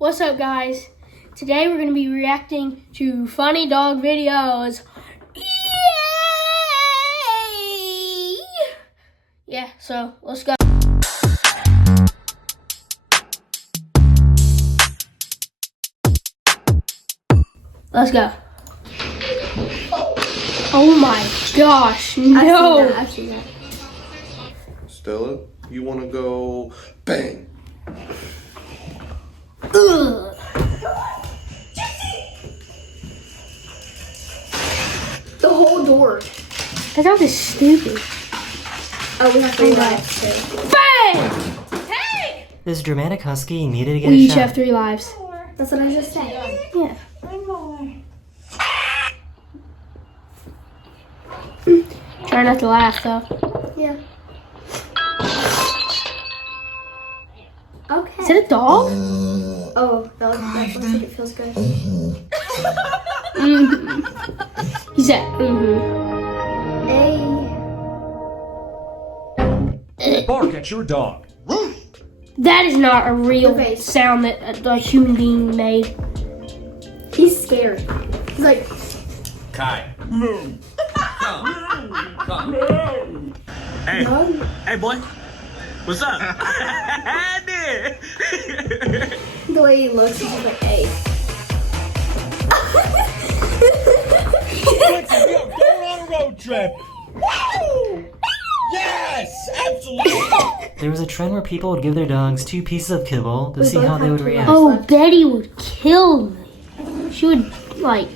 What's up, guys? Today we're going to be reacting to funny dog videos. Yay! Yeah, so let's go. Let's go. Oh my gosh, no. I've seen that. Stella, you want to go bang? Ugh. The whole door. That dog is stupid. Oh, we have three lives too. Bang! Hey! This dramatic husky needed to get We a each shot. have 3 lives. That's what I just said. Yeah. Try not to laugh, though. Yeah. Okay. Is it a dog? Oh, that looks like it feels good. He said, Hey. Bark at your dog. That is not a real Okay. sound that a human being made. He's scared. He's like, Kai. Come. Hey, no. hey, boy. What's up? The way he looks, he's just like, hey. We are going on a road trip. Woo! Yes, absolutely. There was a trend where people would give their dogs 2 pieces of kibble to We see both how they have would to react. Oh, Betty would kill me. She would, like...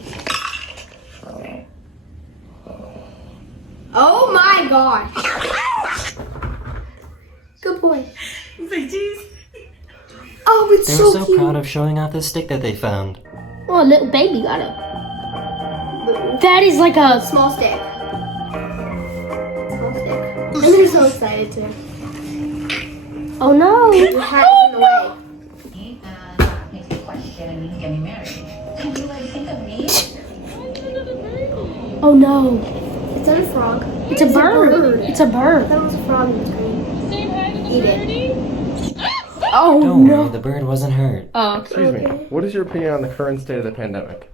Oh my gosh. Good boy. Oh, it's They were so cute. proud of showing off this stick that they found. Oh, a little baby got it. That is like a... Small stick. Small stick. And they're so excited too. Oh, no. Your hat is in the way. Makes me question getting married. Can you think of me? Oh, no. Is that a frog? It's a bird. It's a bird. That was a frog in the screen. Eat it. Oh, Don't no. worry, the bird wasn't hurt. Oh, Excuse me. What is your opinion on the current state of the pandemic?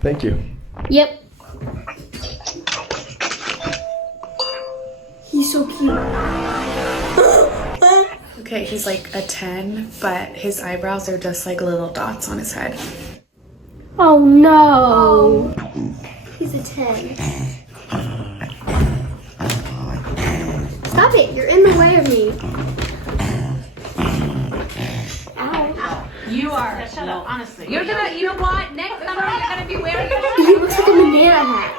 Thank you. yep. He's so cute. Okay, he's like a 10, but his eyebrows are just like little dots on his head. Oh, no. He's a 10. Stop it! You're in the way of me. Ow. You are. Shut up, honestly. You're gonna, you know what? Next summer you're gonna be wearing He looks like a banana hat.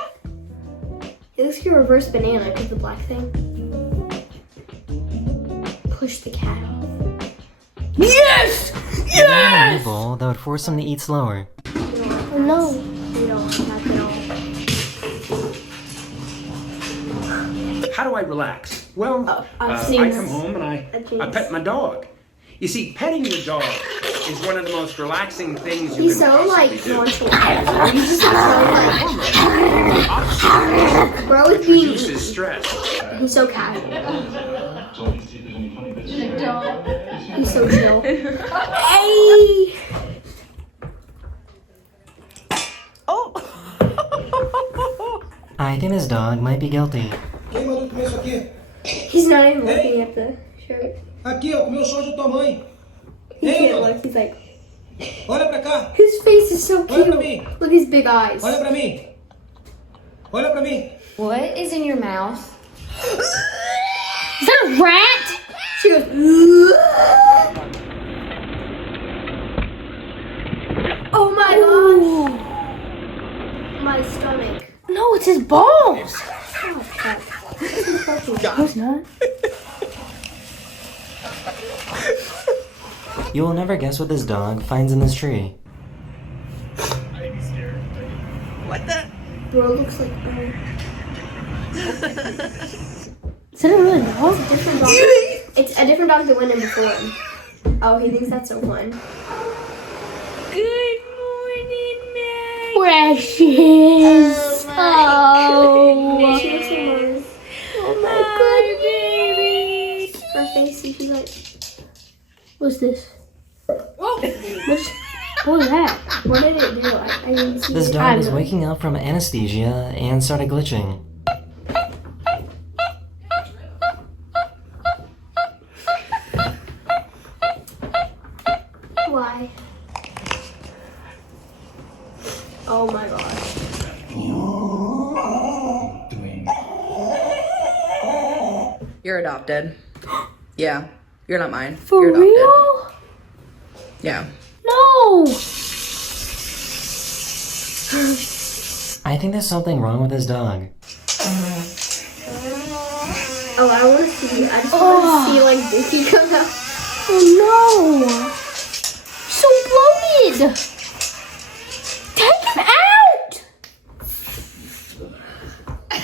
It looks like a reverse banana because the black thing. Push the cat off. Yes! They had a new bowl that would force them to eat slower. Oh, no. We don't, not at all. How do I relax? Well, I've I seen come this. home and I pet my dog. You see, petting your dog is one of the most relaxing things you He's can so like possibly do. nonchalant. He's just so like, bro is being Reduces eaten. stress. He's so casual. He's so chill. Hey! I think this dog might be guilty. Quem mandou comer isso aqui? He's not even looking at the shirt. Aqui, ó, comeu só de tua mãe. He Ei, can't mano, look. He's like, olha pra cá. his face is so Olha pra cute. mim. Look at his big eyes. Olha pra mim. Olha pra mim. What is in your mouth? Is that a rat? She goes, oh my gosh. My stomach. No, it's his balls. Oh, crap. No, it's not. You will never guess what this dog finds in this tree. Bro looks like, Is that a really dog? different dog. It's a different dog that went in before him. Oh, he thinks that's so fun. Good morning, Meg. Precious. She Oh. looks so nice. Oh my goodness. Her face is see that? What's this? Oh! What was that? What did it do? I didn't see This it. dog is waking up from anesthesia and started glitching. Why? Oh my gosh. You're adopted. Yeah, you're not mine. For you're adopted. real? Yeah. No! I think there's something wrong with this dog. Oh, I want to see. I just want to see like Dookie come out. Oh no! So bloated! Take him out!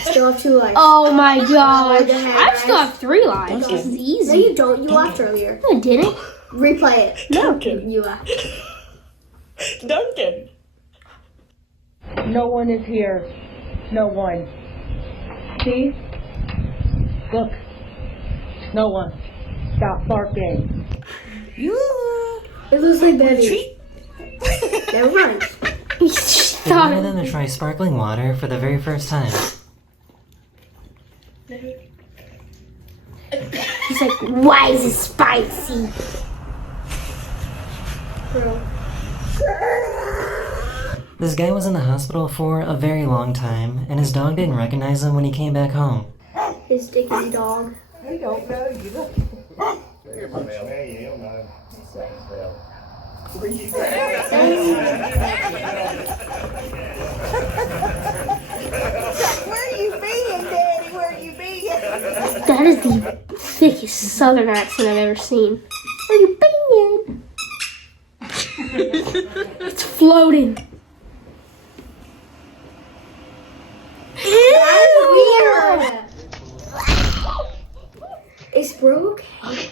Still have 2 lives. Oh my gosh. the heck, I guys. still have 3 lives. This is No, easy. you don't. You left earlier. No, I didn't. Replay it. No. You left. Duncan! No one is here. No one. See? Look. No one. Stop barking. It looks like Betty. Never mind. They wanted them to try sparkling water for the very first time. He's like, why is it spicy? Bro. This guy was in the hospital for a very long time, and his dog didn't recognize him when he came back home. His sticky dog. That is the thickest southern accent I've ever seen. Where you been? It's floating. Weird. Is bro okay?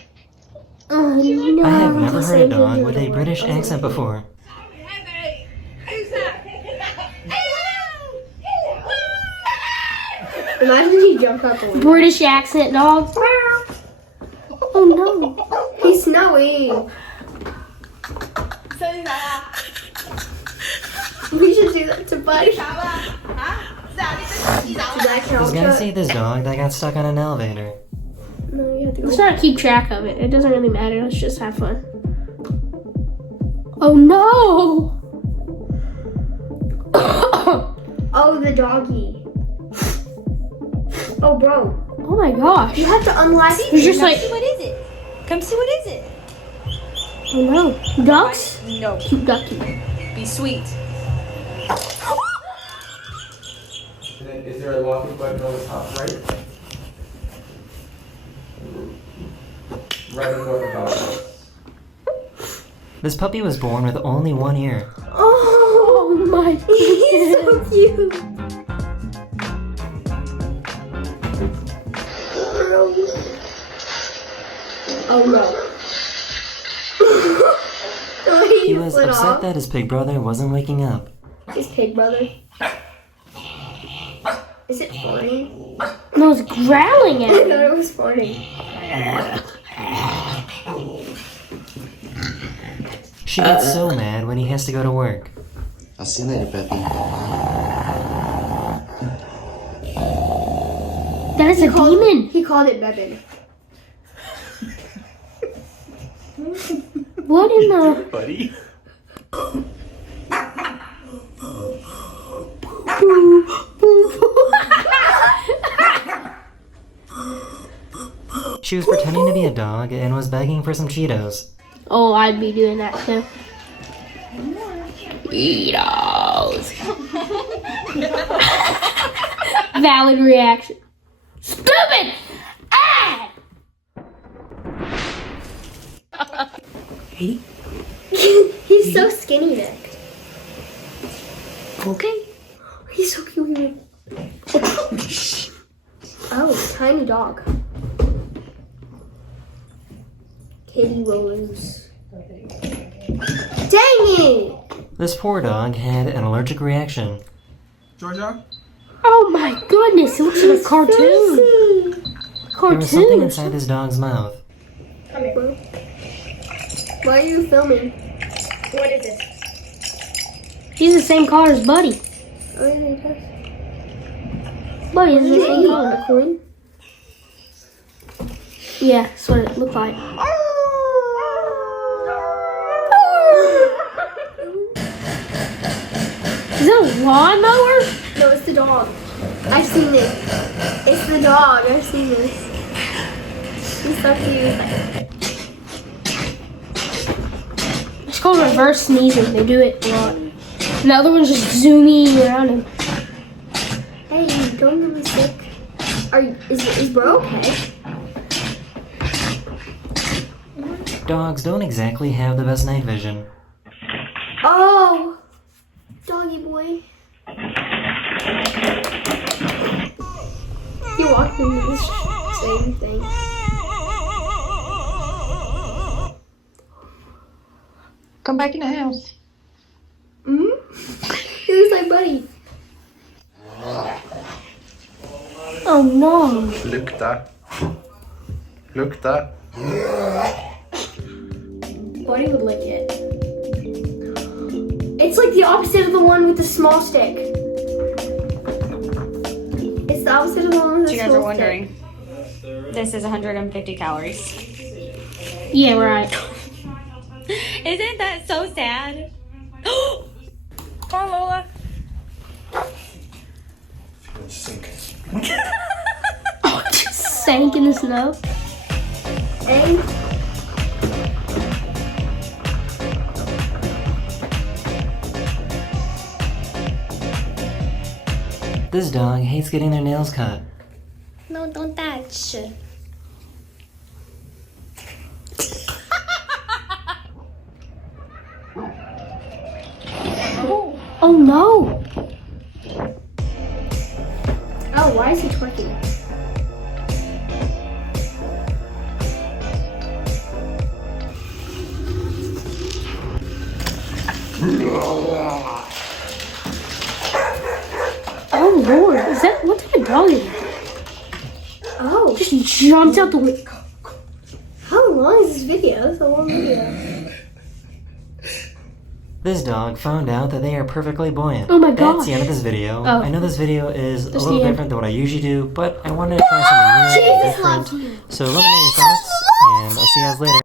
Oh no. I have never heard a dog with a British accent before. Imagine he jumped out the window. British accent dog. Oh no. He's snowy. We should do that to Buddy. This guy saved his dog that got stuck on an elevator. No, you have to go. Let's not keep track of it. It doesn't really matter. Let's just have fun. Oh no. Oh, the doggy. Oh, bro. Oh my gosh. You have to unlatch. You're just like, What is it? Come see what is it? oh no. Ducks? No. Cute ducky. Be sweet. And then is there a locking button on the top right? Right above the dog. This puppy was born with only one ear. Oh my He's so cute. Oh no. He was upset that his pig brother wasn't waking up. His pig brother. Is it farting? No, it's growling I at me. thought it was farting. She gets so mad when he has to go to work. I'll see you later, Peppy. That is a demon. He called it Bebin. What in the... Buddy. She was pretending to be a dog and was begging for some Cheetos. Oh, I'd be doing that too. Cheetos. Valid reaction. Stupid! Ah! He's so skinny necked. Okay. He's so cute. Oh, tiny dog. Kitty Rose. Dang it! This poor dog had an allergic reaction. Georgia? Oh my goodness, it looks like a cartoon. There was something inside this dog's mouth. Why are you filming? What is it? He's the same color as Buddy. Oh, yeah, he does. Buddy is the same color. A coin? Yeah, that's what it looked like. Is that a lawnmower? No, it's the dog. I've seen it. It's the dog. I've seen this. He's so cute. It's called reverse sneezing. They do it a lot. And the other one's just zooming around him. Hey, don't get me sick. Is bro okay? Dogs don't exactly have the best night vision. Oh, doggy boy. He walked into the same thing. Come back in the house. Who's my buddy? Oh no. Lukta. Lukta. Buddy would lick it. It's like the opposite of the one with the small stick. It's the opposite of the one with the You small guys are stick. wondering. This is 150 calories. Yeah, right. Isn't that so sad? Come on, Lola. Sink. Oh, it just sank in the snow. And This dog hates getting their nails cut. No, don't touch. Oh no! oh, why is he twerking? Oh lord, is that what type of dog is that? Oh, Just jumped out the window. how long is this video? It's a long video. This dog found out that they are perfectly buoyant. Oh my That's gosh. the end of this video. Oh. I know this video is a Just little the end. different than what I usually do, but I wanted to try something new and Jesus loves different. you. So let me know your thoughts, and I'll see you guys later.